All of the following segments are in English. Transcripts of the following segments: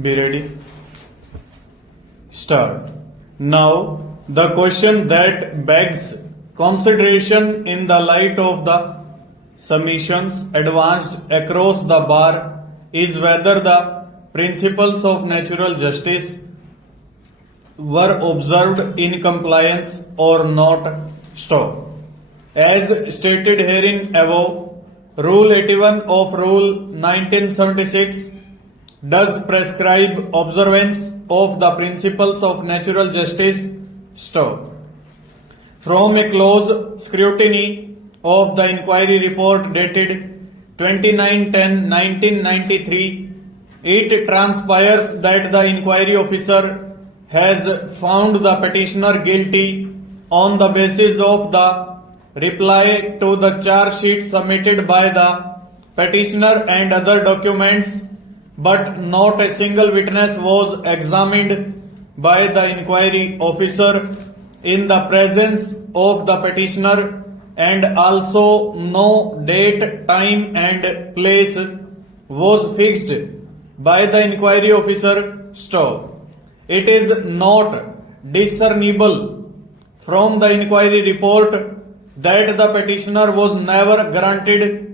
Be ready. Start. Now, the question that begs consideration in the light of the submissions advanced across the bar is whether the principles of natural justice were observed in compliance or not. Stop. As stated herein above, Rule 81 of Rule 1976 does prescribe observance of the principles of natural justice. Stop. From a close scrutiny of the inquiry report dated 29/10/1993, it transpires that the inquiry officer has found the petitioner guilty on the basis of the reply to the charge sheet submitted by the petitioner and other documents, but not a single witness was examined by the inquiry officer in the presence of the petitioner, and also no date, time and place was fixed by the inquiry officer. Stop. It is not discernible from the inquiry report that the petitioner was never granted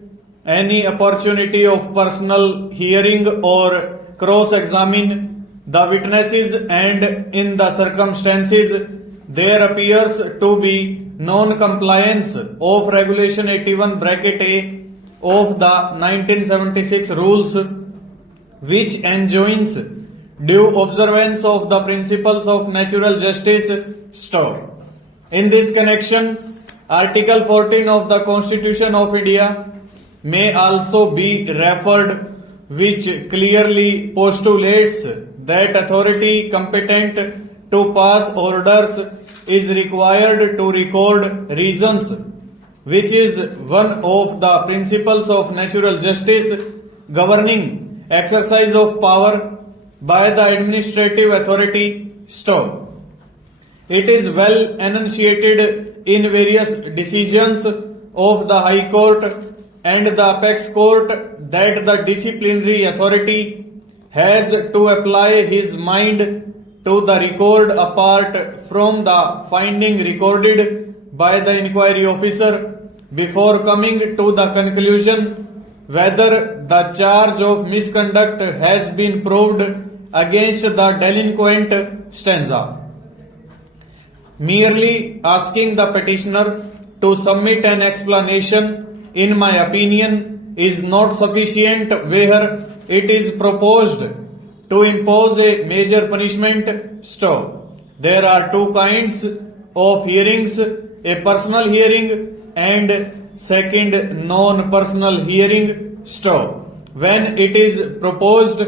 any opportunity of personal hearing or cross-examine the witnesses, and in the circumstances there appears to be non-compliance of Regulation 81(a) of the 1976 rules, which enjoins due observance of the principles of natural justice. Stop. In this connection, Article 14 of the Constitution of India may also be referred, which clearly postulates that authority competent to pass orders is required to record reasons, which is one of the principles of natural justice governing exercise of power by the administrative authority. Stop. It is well enunciated in various decisions of the High Court and the Apex Court that the disciplinary authority has to apply his mind to the record apart from the finding recorded by the inquiry officer before coming to the conclusion whether the charge of misconduct has been proved against the delinquent. Stanza. Merely asking the petitioner to submit an explanation, in my opinion, is not sufficient where it is proposed to impose a major punishment. Stop. There are two kinds of hearings, a personal hearing and second non-personal hearing. Stop. When it is proposed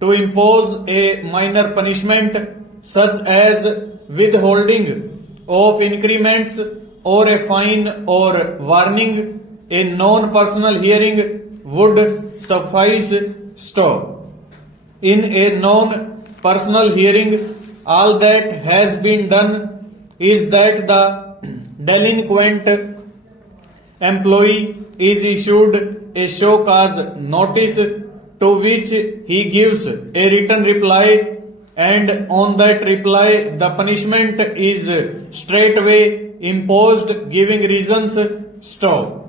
to impose a minor punishment such as withholding of increments or a fine or warning, a non-personal hearing would suffice. Stop. In a non-personal hearing, all that has been done is that the delinquent employee is issued a show cause notice to which he gives a written reply, and on that reply the punishment is straightway imposed giving reasons. Stop.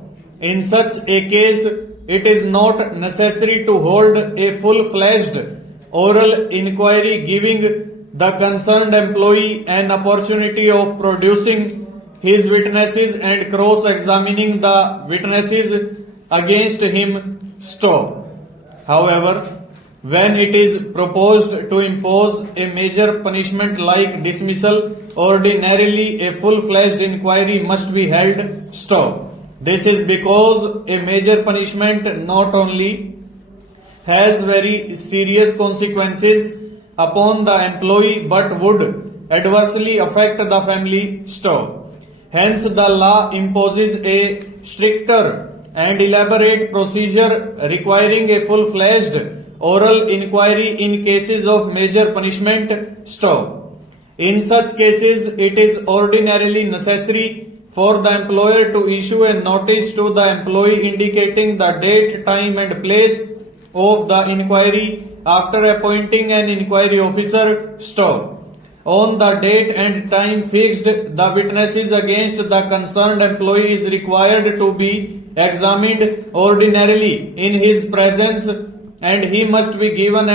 In such a case, it is not necessary to hold a full-fledged oral inquiry giving the concerned employee an opportunity of producing his witnesses and cross-examining the witnesses against him. Stop. However, when it is proposed to impose a major punishment like dismissal, ordinarily a full-fledged inquiry must be held. Stop. This is because a major punishment not only has very serious consequences upon the employee but would adversely affect the family. Stop. Hence, the law imposes a stricter and elaborate procedure requiring a full-fledged oral inquiry in cases of major punishment. Stop. In such cases, it is ordinarily necessary for the employer to issue a notice to the employee indicating the date, time and place of the inquiry after appointing an inquiry officer, stop. On the date and time fixed, the witnesses against the concerned employee is required to be examined ordinarily in his presence, and he must be given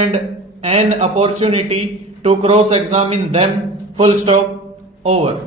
an opportunity to cross-examine them. Full stop. Over.